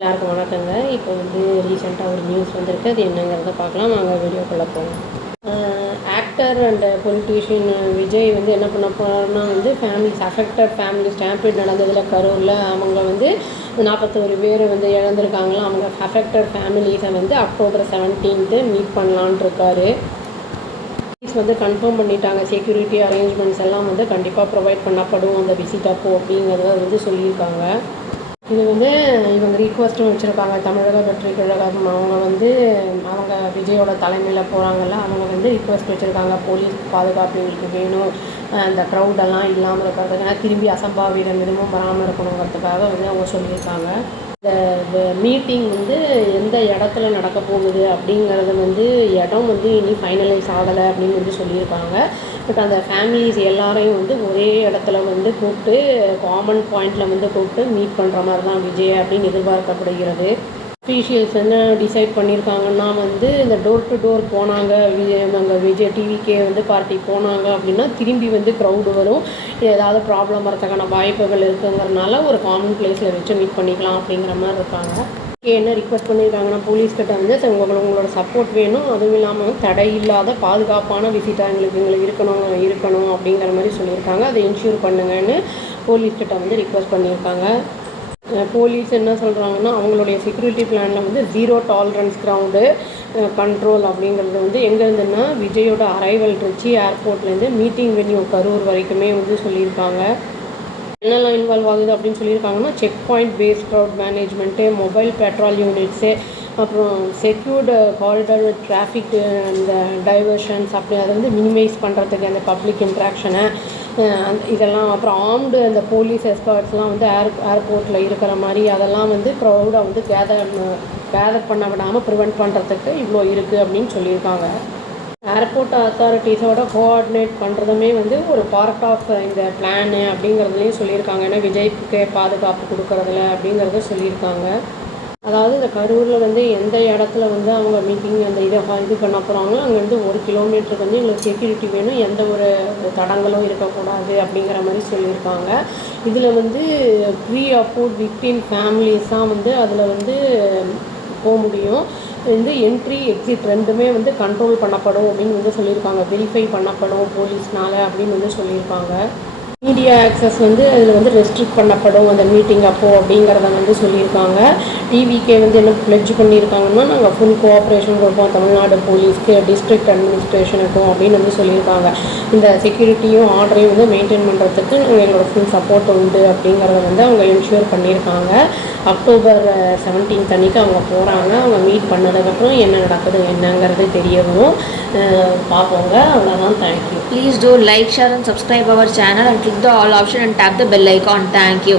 எல்லாருக்கும் வணக்கங்க. இப்போ ரீசெண்டாக ஒரு நியூஸ் வந்திருக்கு. அது என்னங்கிறத பார்க்கலாம். நாங்கள் வீடியோக்குள்ளே போவோம். ஆக்டர் அண்ட் பொலிட்டீஷியன் விஜய் என்ன பண்ண போகிறாருன்னா ஃபேமிலிஸ் ஃபேமிலி ஸ்டாம்பீட் நடந்ததில் கரூரில் அவங்க 41 பேர் இழந்திருக்காங்களாம். அவங்க அஃபெக்டட் ஃபேமிலிஸை அக்டோபர் 17 மீட் பண்ணலான் இருக்காரு. கன்ஃபார்ம் பண்ணிட்டாங்க. செக்யூரிட்டி அரேஞ்ச்மெண்ட்ஸ் எல்லாம் கண்டிப்பாக ப்ரொவைட் பண்ணப்படும் அந்த விசிட் அப்போ அப்படிங்கிறத சொல்லியிருக்காங்க. இது இவங்க ரிக்வஸ்ட்டும் வச்சுருக்காங்க. தமிழக வெற்றி கழகம் அவங்க விஜயோட தலைமையில் போகிறாங்கல்ல, அவங்க ரிக்வஸ்ட் வச்சுருக்காங்க. போலீஸ் பாதுகாப்பு எங்களுக்கு வேணும், அந்த க்ரௌடெல்லாம் இல்லாமல் இருக்கிறதுக்காக, திரும்பி அசம்பாவிதம் எதுவும் வராமல் இருக்கணுங்கிறதுக்காக அவங்க சொல்லியிருக்காங்க. இந்த மீட்டிங் எந்த இடத்துல நடக்க போகுது அப்படிங்கிறது இடம் இனி ஃபைனலைஸ் ஆகலை அப்படின்னு சொல்லியிருக்காங்க. பட் அந்த ஃபேமிலிஸ் எல்லாரையும் ஒரே இடத்துல கூப்பிட்டு காமன் பாயிண்டில் கூப்பிட்டு மீட் பண்ணுற மாதிரி தான் விஜய் அப்படின்னு எதிர்பார்க்கப்படுகிறது. அஃபீஷியல்ஸ் என்ன டிசைட் பண்ணியிருக்காங்கன்னா இந்த டோர் டு டோர் போனாங்க, விஜய் டிவிக்கே பார்ட்டி போனாங்க அப்படின்னா திரும்பி க்ரௌடு வரும், ஏதாவது ப்ராப்ளம் வரதுக்கான வாய்ப்புகள் இருக்குங்கிறதுனால ஒரு காமன் பிளேஸில் வச்சு மீட் பண்ணிக்கலாம் அப்படிங்கிற மாதிரி இருக்காங்க. என்ன ரிக்வெஸ்ட் பண்ணியிருக்காங்கன்னா போலீஸ்கிட்ட உங்களோட சப்போர்ட் வேணும், அதுவும் இல்லாமல் தடை இல்லாத பாதுகாப்பான விசிட்டாக எங்களுக்கு இருக்கணும் அப்படிங்கிற மாதிரி சொல்லியிருக்காங்க. அதை இன்ஷூர் பண்ணுங்கன்னு போலீஸ்கிட்ட ரிக்வெஸ்ட் பண்ணியிருக்காங்க. போலீஸ் என்ன சொல்கிறாங்கன்னா அவங்களுடைய செக்யூரிட்டி பிளானில் 0 டாலரன்ஸ் கிரவுண்டு கண்ட்ரோல் அப்படிங்கிறது எங்கேருந்துன்னா விஜயோட அரைவல் ட்ரிச்சி ஏர்போர்ட்லேருந்து மீட்டிங் வென்யூ கரூர் வரைக்குமே சொல்லியிருக்காங்க. என்னெல்லாம் இன்வால்வ் ஆகுது அப்படின்னு சொல்லியிருக்காங்கன்னா check point base crowd management, mobile patrol units, அப்புறம் செக்யூர்டு காரிடார் டிராஃபிக், அந்த டைவர்ஷன்ஸ் அப்படி அதை மினிமைஸ் பண்ணுறதுக்கு அந்த பப்ளிக் இன்ட்ராக்ஷனை இதெல்லாம், அப்புறம் ஆர்ம்டு அந்த போலீஸ் எஸ்கார்ட்ஸ்லாம் ஏர்போர்ட்டில் இருக்கிற மாதிரி அதெல்லாம் க்ரௌடை கேதர் பண்ண விடாமல் ப்ரிவெண்ட் பண்ணுறதுக்கு இவ்வளோ இருக்குது அப்படின்னு சொல்லியிருக்காங்க. ஏர்போர்ட் அத்தாரிட்டிஸோட கோஆர்டினேட் பண்ணுறதுமே ஒரு பார்ட் ஆஃப் இந்த பிளானு அப்படிங்கிறதுலையும் சொல்லியிருக்காங்க. ஏன்னா விஜய்க்கு பாதுகாப்பு கொடுக்குறதுல அப்படிங்கிறத சொல்லியிருக்காங்க. அதாவது இந்த கரூரில் எந்த இடத்துல அவங்க மீட்டிங் அந்த இது பண்ண போகிறாங்களோ அங்கேருந்து 1 கிலோமீட்டருக்கு எங்களுக்கு செக்யூரிட்டி வேணும், எந்த ஒரு தடங்களும் இருக்கக்கூடாது அப்படிங்கிற மாதிரி சொல்லியிருக்காங்க. இதில் ப்ரீ அப்ரூவ்ட் விக்டிம் ஃபேமிலிஸ் தான் அதில் போக முடியும். என்ட்ரி எக்ஸிட் ரெண்டுமே கண்ட்ரோல் பண்ணப்படும் அப்படின்னு சொல்லியிருக்காங்க. வெரிஃபை பண்ணப்படும் போலீஸ்னால் அப்படின்னு சொல்லியிருக்காங்க. மீடியா ஆக்சஸ் அதில் ரெஸ்ட்ரிக்ட் பண்ணப்படும் அந்த மீட்டிங் அப்போது அப்படிங்கிறத சொல்லியிருக்காங்க. டிவிக்கே என்ன பிளெட்ஜ் பண்ணியிருக்காங்கன்னா நாங்கள் ஃபுல் கோஆப்ரேஷன் கொடுப்போம் தமிழ்நாடு போலீஸ்க்கு, டிஸ்ட்ரிக்ட் அட்மினிஸ்ட்ரேஷனுக்கும் அப்படின்னு சொல்லியிருக்காங்க. இந்த செக்யூரிட்டியும் ஆர்டரையும் மெயின்டைன் பண்ணுறதுக்கு நாங்கள் எங்களோட ஃபுல் சப்போர்ட் உண்டு அப்படிங்கிறத அவங்க என்ஷூர் பண்ணியிருக்காங்க. அக்டோபர் 17 அன்றைக்கி அவங்க போகிறாங்க. அவங்க மீட் பண்ணதுக்கப்புறம் என்ன நடக்குது என்னங்கிறது தெரிய வரும். பார்ப்போங்க. அவ்வளோதான். Thank you. Please do like, share and subscribe our channel and click the all option and tap the bell icon. Thank you.